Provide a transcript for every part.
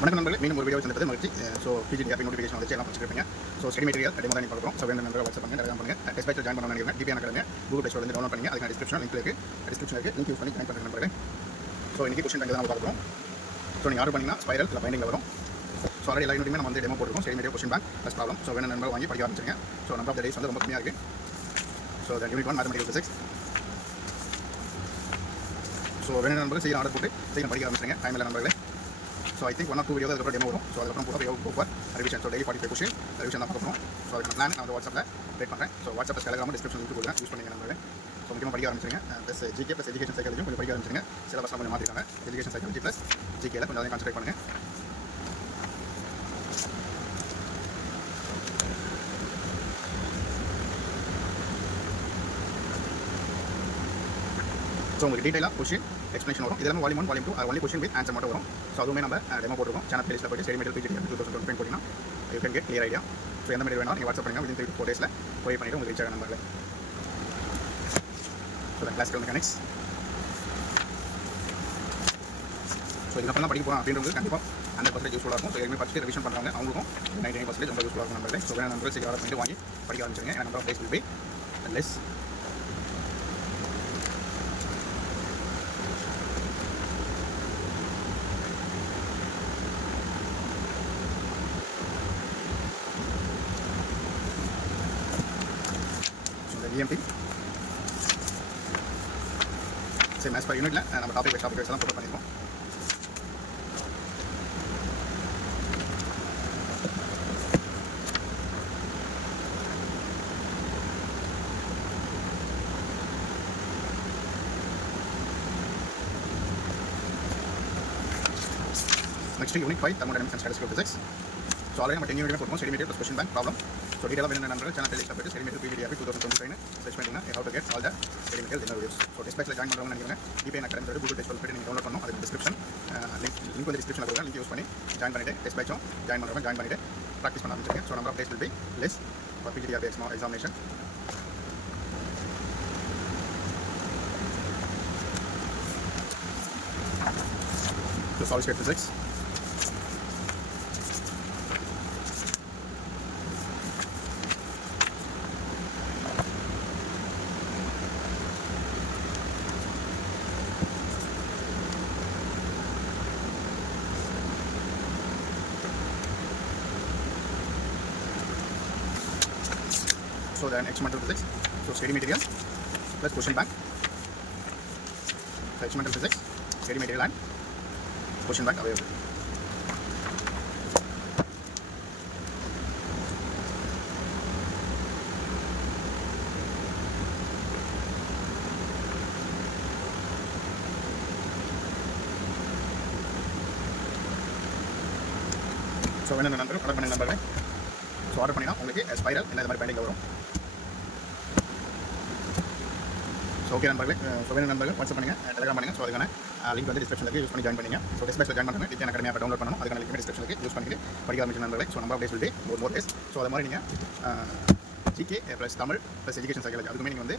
வணக்கம் நண்பர்களே, மீண்டும் ஒரு வீடியோ சந்திப்பது மகிழ்ச்சி. ஸோ பிஜிடிஆர்பி நோட்டிஃபிகேஷன் வந்துச்சு, எல்லாம் படிச்சிருப்பீங்க. ஸோ ஸ்டடி மெட்டீரியல் டெமோ தான் பார்க்குறோம். ஸோ வேணும் நண்பர்கள் வாட்ஸ்அப் பண்ணுங்க, டெலிகிராம் பண்ணுங்க. டெஸ்ட் பேட்ச் ஜாயின் பண்ண நினைக்கிறேன். டிபிஎன் அகாடமி கூகுள் ப்ளே ஸ்டோர்லேருந்து டவுன்லோட் பண்ணுங்க. அதுக்கு டிஸ்கிரிப்ஷன் லிங்க் இருக்குது. லிங்க் யூஸ் பண்ணி ஜாயின் பண்ணுங்க நண்பர்களே. ஸோ இன்றைக்கி கொஸ்டின் பேங்க் தான் நம்ம பார்க்குறோம். ஸோ நீங்கள் ஆர்டர் பண்ணிங்கன்னா ஸ்பைரல் இல்லை பைண்டிங்கில் வரும். ஸோ ஆல்ரெடி எல்லா யூனிட்டுமே நம்ம வந்து டெமோ போட்டுருக்கோம். Study material question bank plus problem. So வேணும் நண்பர்கள் வாங்கி படிக்க ஆரம்பிச்சிருங்க. So number of the days வந்து ரொம்ப கம்மியாக இருக்குது. So unit 1 mathematical physics. So வேணும் நண்பர்கள் சீக்கிரம் ஆர்டர் போட்டு சீக்கிரம் படிக்க ஆரம்பிச்சிருங்க. டைம் இல்லை நண்பர்களே. ஸோ ஐ திங்க் 1 or 2 வீடியோ அதுக்கப்புறம் டெமோ வரும். ஸோ அதுக்கப்புறம் பூரா போக revision. So daily 45 question revision தான் பார்க்கணும். ஸோ அதுக்கு பிளான் நான் வாட்ஸ்அப்பில் ட்ரேட் பண்ணுறேன். So WhatsApp Telegram description link கொடுக்குறேன், யூஸ் பண்ணிங்க நண்பர்களே. ஸோ முக்கியமாக படிக்க ஆரம்பிச்சிருங்க. ப்ளஸ் ஜிகே ப்ளஸ் எஜுகேஷன் சைக்காலஜியும் கொஞ்சம் படிக்க ஆரம்பிச்சிருங்க. சிலபஸ்லாம் கொஞ்சம் மாற்றிருக்காங்க. எஜுகேஷன் சைக்காலஜி ப்ளஸ் ஜிகேல கொஞ்சம் அதை கான்சன்ட்ரேட் பண்ணுங்கள். ஸோ உங்களுக்கு டீட்டெயிலாக கொஸ்டின் எக்ஸ்பிளேஷன் வரும். இதெல்லாம் வால்யூம் 1 வால்யூம் 2 ஒன்லி கொஸ்டின் வித் ஆன்சர் மட்டும் வரும். ஸோ அதுவுமே நம்ம டெமோ போட்டுருக்கோம். சேனல் பிளேஸில் போய்ட்டு ஸ்டடி மெட்டீரியல் பிஜிடிஆர்பி 2020 போட்டிங்கன்னா you can get clear idea. So எந்த மாதிரி வேணாலும் நீங்கள் வாட்ஸ்அப் பண்ணுங்கள். வித்தின் 3 to 4 days ப்ரொவைட் பண்ணிவிட்டு உங்களுக்கு ரீச் ஆக நம்பர்களே. So classical mechanics. ஸோ இதுக்கப்புறம் தான் படிக்க போகிறோம் அப்படின்றது கண்டிப்பாக 100% யூஸ்ஃபுல்லாக இருக்கும். ஸோ ஏற்கனவே படிச்சு ரிவிஷன் பண்ணுறாங்க, அவங்களுக்கும் 99% ரொம்ப யூஸ்ஃபுல்லாக இருக்கும் நம்பர்களே. ஸோ வேணும் நம்பர்கள் சீக்கிரம் ஆர்டர் பண்ணிட்டு வாங்கி படிக்க ஆரம்பிச்சிருங்க. Number of days will be less. EMT சரி மேத்ஸ் பர் யூனிட்டில் நம்ம டாபிக் வைஸ் எல்லாம் ப்ரிப்பேர் பண்ணியிருக்கோம். Next unit 5 thermodynamics and statistical physics. So already நம்ம 10 யூனிட் போட்டுருக்கோம். Study material plus question bank problem. So டீட்டெயிலாக வேணும் நண்பர்கள் சேனல் பிளேலிஸ்ட்டில் போய்ட்டு ஸ்டடி மெட்டீரியல் பிஜிடிஆர்பி 2025 சர்ச் பண்ணிங்கன்னா how to get all the study material இந்த வீடியோஸ். ஸோ டெஸ்ட் பேட்ச்சில் ஜாயின் பண்ணுறவங்க நினைக்கிறேன். TBN Academy Google play store போய்ட்டு நீங்கள் டவுன்லோட் பண்ணணும். அதுக்கு டிஸ்கிரிப்ஷன் லிங்க் வந்து டிஸ்கிரிப்ஷனில் கொடுக்குறேன். லிங்க் யூஸ் பண்ணி ஜாயின் பண்ணிவிட்டு டெஸ்ட் பேட்சும் ஜாயின் பண்ணுறவங்க ஜாயின் பண்ணிவிட்டு ப்ராக்டிஸ் பண்ண ஆரம்பிச்சிருக்கேன். So number of days will be less for PGTRB examination. So solid state physics. So then experimental physics, so steady material plus question bank. So experimental physics, steady material and question bank available. So when the number order பண்ண நம்பர்களே. So order பண்ணினா உங்களுக்கு ஸ்பைரல் இந்த மாதிரி பைண்டிங்கில் வரும். So okay நண்பர்களே. ஸோ வேணும் நண்பர்கள் வாட்ஸ்அப் பண்ணுங்கள், டெலிகிராம் பண்ணுங்கள். ஸோ அதுக்கான லிங்க் வந்து டிஸ்கிரிப்ஷனில் யூஸ் பண்ணி ஜாயின் பண்ணுங்க. ஸோ டெஸ்ட் பேட்ச்சில் ஜாயின் பண்ணுங்கள். டிபிஎன் அகாடமி ஆப் டவுன்லோட் பண்ணணும். அதுக்கான லிங்க் டிஸ்கிரிப்ஷனில் யூஸ் பண்ணிட்டு படிக்க ஆரம்பிச்சு நண்பர்களே. So number of days will be more days. So அது மாதிரி நீங்கள் GK plus Tamil plus education psychology அதுக்குமே நீங்கள் வந்து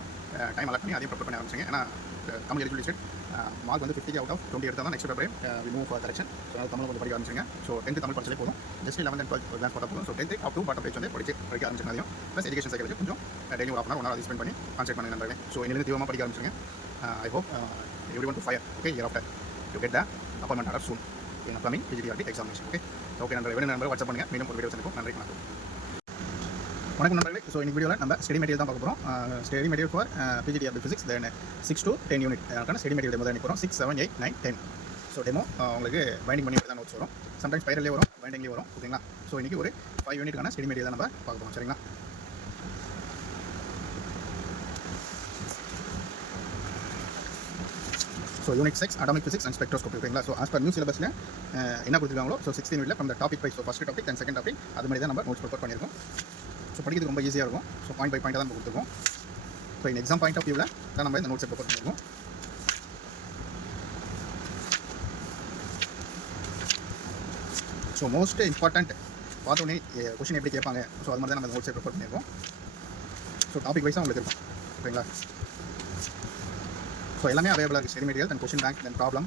டைம் அலாட் பண்ணி அதையும் ப்ரிப்பேர் பண்ண ஆரம்பிச்சிங்க. ஏன்னா தமிழ் எலிஜிபிலிட்டி மார்க் வந்து 50 out of 20 எடுத்தால் தான் நெக்ஸ்ட் பேப்பரே we move for correction. So அது தமிழ் கொஞ்சம் படிக்க ஆரம்பிச்சிங்க. ஸோ 10th தமிழ் படிச்சாலே போதும். Just 11th and 12th class பார்த்தா போதும். So 10th up to bottom page வந்து படிக்க ஆரம்பிச்சிங்க. அதையும் ப்ளஸ் எஜுகேஷன் சைக்காலஜி கொஞ்சம் டெய்லி ஒரு 1 hour அதை ஸ்பெண்ட் பண்ணி கான்சென்ட் பண்ணுங்க நண்பர்களே. ஸோ இன்னிலிருந்து தீவிரமாக படிக்க ஆரம்பிச்சிங்க. I hope everyone to fire okay year after you get the appointment order soon in upcoming PGDRB examination. Okay நண்பர்களே, வேணும் நண்பர்கள் வாட்ஸ்அப் பண்ணுங்கள். மீண்டும் ஒரு வீடியோ சந்திப்போம். நன்றி, வணக்கம் நண்பர்களே. ஸோ இன்னைக்கு வீடியோவில் நம்ம ஸ்டடி மெட்டீரியல் தான் பார்க்க போகிறோம். Study material for PGTRB physics then 6 to 10 unit study material demo தான் நினைக்கிறோம். 6, 7, 8, 9, 10. ஸோ டெமோ உங்களுக்கு பைண்டிங் பண்ணி தான் நோட்ஸ் வரும். சம்டைம்ஸ் ஸ்பைரல்லே வரும், பைண்டிங்லேயே வரும். ஓகேங்களா? ஸோ இன்றைக்கி ஒரு 5 யூனிட்டுக்கான ஸ்டடி மெட்டீரியல் தான் நம்ம பார்க்க போகிறோம். சரிங்களா? So unit 6 atomic physics and spectroscopy. ஓகேங்களா? ஸோ ஆஸ் பர் நியூ சிலபஸில் என்ன கொடுத்துருக்காங்களோ ஸோ 16 யூனிட்டில் from the topic wise. So first topic and second topic அது மாதிரி தான் நம்ம நோட்ஸ் ப்ரிப்பேர் பண்ணியிருக்கோம். ஸோ படிக்கிறதுக்கு ரொம்ப ஈஸியாக இருக்கும். ஸோ பாயிண்ட் பை பாயிண்ட் தான் நம்ம கொடுத்துருக்கோம். ஸோ இந்த எக்ஸாம் பாயிண்ட் ஆஃப் வியூவில் தான் நம்ம இந்த நோட்ஸை ப்ரிப்பேர் பண்ணியிருக்கோம். ஸோ மோஸ்ட் இம்பார்ட்டண்ட் பார்த்தோன்னே கொஸ்டின் எப்படி கேட்பாங்க, ஸோ அது மாதிரி தான் நம்ம நோட்ஸை ப்ரிப்பேர் பண்ணியிருக்கோம். ஸோ டாபிக் வைஸாக உங்களுக்கு இருக்கும். ஓகேங்களா? ஸோ எல்லாமே அவைலபிளாக இருக்குது. Study material, then question bank, then problem,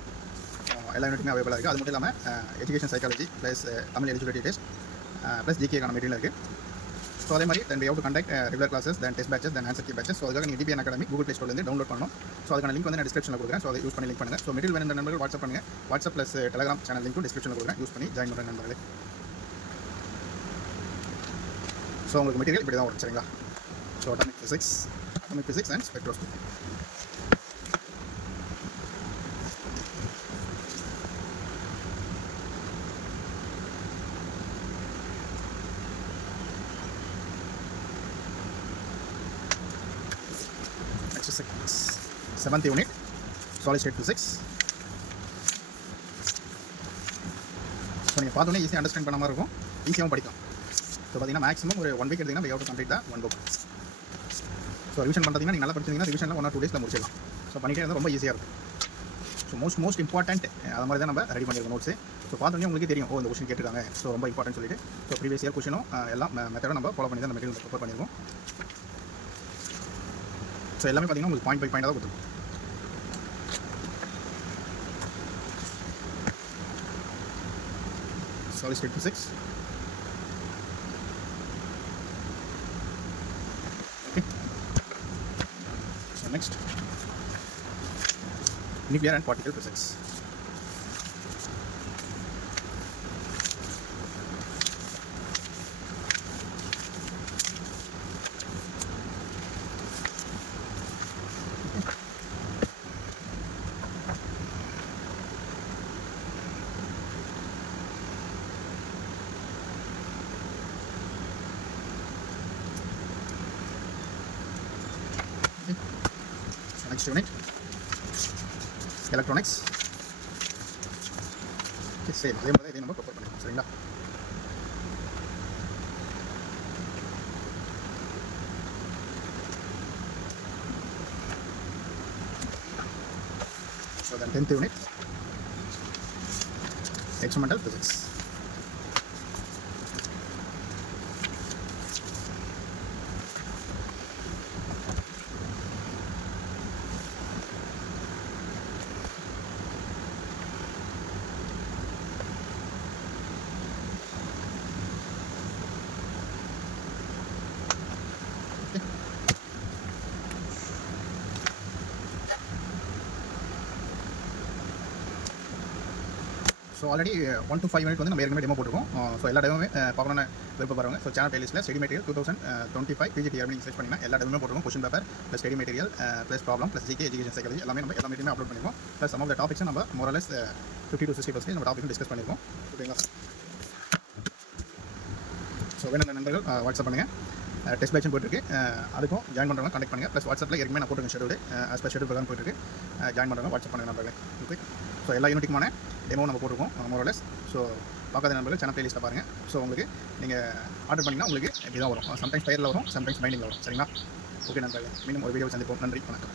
எல்லா யூனிட்டுமே அவைலபிளாக இருக்குது. அது மட்டும் இல்லாமல் education psychology plus Tamil eligibility test plus ஜிகேக்கான மெட்டீரியல் இருக்குது. ஸோ அதே மாதிரி then we have to conduct regular classes then test batches then answer key batches. So அதுக்காக நீங்கள் டிபிஎன் அகாடமி கூகுள் ப்ளே ஸ்டோர்லேருந்து டவுன்லோட் பண்ணணும். ஸோ அதுக்கான லிங்க் வந்து நான் டிஸ்கிரிப்ஷனில் கொடுக்குறேன். ஸோ அதை யூஸ் பண்ணி லிங்க் பண்ணுங்கள். ஸோ மெட்டீரியல் வேணும் நண்பர்கள் வாட்ஸ்அப் பண்ணுங்கள். வாட்ஸ்அப் ப்ளஸ் டெலிகிராம் சேனல் லிங்க்கும் டிஸ்கிரிப்ஷனில் கொடுக்குறேன். யூஸ் பண்ணி ஜாயின் பண்ணுற நண்பர்களே. ஸோ உங்களுக்கு மெட்டீரியல் இப்படி தான் வரும் சரிங்களா. So atomic physics and spectroscopy. Seventh unit solid state physics. So நீங்கள் பார்த்தோன்னே ஈஸியாக அண்டர்ஸ்டாண்ட் பண்ண மாதிரி இருக்கும், ஈஸியாகவும் படிக்கலாம். ஸோ பார்த்தீங்கன்னா மேக்ஸிமம் ஒரு 1 வீக் எடுத்திங்கன்னா we have to complete the 1 book. So revision பண்ணுறீங்கன்னா நீங்கள் நல்லா படிச்சிங்கன்னா ரிவிஷனில் 1 or 2 டேஸில் முடிச்சிடலாம். ஸோ பண்ணிகிட்டே இருந்தால் ரொம்ப ஈஸியாக இருக்கும். ஸோ மோஸ்ட் இம்பார்ட்டன்ட் அது மாதிரி தான் நம்ம ரெடி பண்ணியிருக்கோம் நோட்ஸு. ஸோ பார்த்தோன்னே உங்களுக்கு தெரியும் இந்த கொஸ்டின் கேட்டிருக்காங்க, ஸோ ரொம்ப இம்பார்ட்டன்ட் சொல்லிட்டு. ஸோ ப்ரீவியஸ் இயர் கொஸ்டினும் எல்லாம் மெத்தடும் நம்ம ஃபாலோ பண்ணி தான் அந்த மெட்டீரியல் ப்ரிப்பேர் பண்ணியிருக்கோம். ஸோ எல்லாமே பார்த்தீங்கன்னா உங்களுக்கு பாயிண்ட் பை பாயிண்ட் தான் கொடுத்துருக்கும். Solid state physics. Okay. So next, nuclear and particle physics. So next unit, electronics. Okay, same அதே மாதிரி இதை நம்ம ப்ரிப்பேர் பண்ணிக்கலாம் சரிங்களா. So then 10th unit, experimental physics. So already 1 to 5 யூனிட் வந்து நம்ம ஏற்கனவே டெமோ போட்டுருக்கோம். ஸோ எல்லா டெமோமே பார்க்கணும்னு விருப்ப பாருங்க. ஸோ சேனல் பிளேலிஸ்ட்டில் ஸ்டடி மெட்டீரியல் 2025 பிஜிடிஆர் நீங்கள் சர்ச் பண்ணிங்கன்னா எல்லா டெமோமே போட்டுருக்கோம். Question paper plus study material plus problem plus GK education psychology எல்லாமே நம்ம எல்லா மெட்டீரியல் அப்லோட் பண்ணிருக்கோம். Plus some of the topics நம்ம மோரலஸ் 50 to 60% நம்ம டாபிக் டிஸ்கஸ் பண்ணியிருக்கோம். ஓகேங்களா. ஸோ வேணும் நண்பர்கள் வாட்ஸ்அப் பண்ணுங்கள். டெஸ்ட் பேட்சும் போயிட்டுருக்கு, அதுக்கும் ஜாயின் பண்ணுறவங்க கனெக்ட் பண்ணுங்கள். ப்ளஸ் வாட்ஸ்அப்பில் ஏற்கனவே நான் போட்டுருக்கேன் ஷெடியூல், ஆஸ் பர் ஷெடியூல் பிரகாரம் போயிட்டுருக்கு. ஜாயின் பண்ணுறவங்க வாட்ஸ்அப் பண்ணுங்கள் நண்பர்களே. ஓகே. ஸோ எல்லா யூனிட்டுக்குமான டெமோ நம்ம போட்டிருக்கோம் மோரலஸ். ஸோ பார்க்காத நண்பர்கள் சேனல் பிளேலிஸ்ட்டில் பாருங்கள். ஸோ உங்களுக்கு நீங்கள் ஆர்டர் பண்ணிங்கன்னா உங்களுக்கு இப்படி தான் வரும். சம்டைம்ஸ் ஃபயரில் வரும், சம்டைம்ஸ் மைண்டிங்கில் வரும் சரிங்களா. ஓகே நண்பர்கள், மீண்டும் ஒரு வீடியோ சந்திப்போம். நன்றி, வணக்கம்.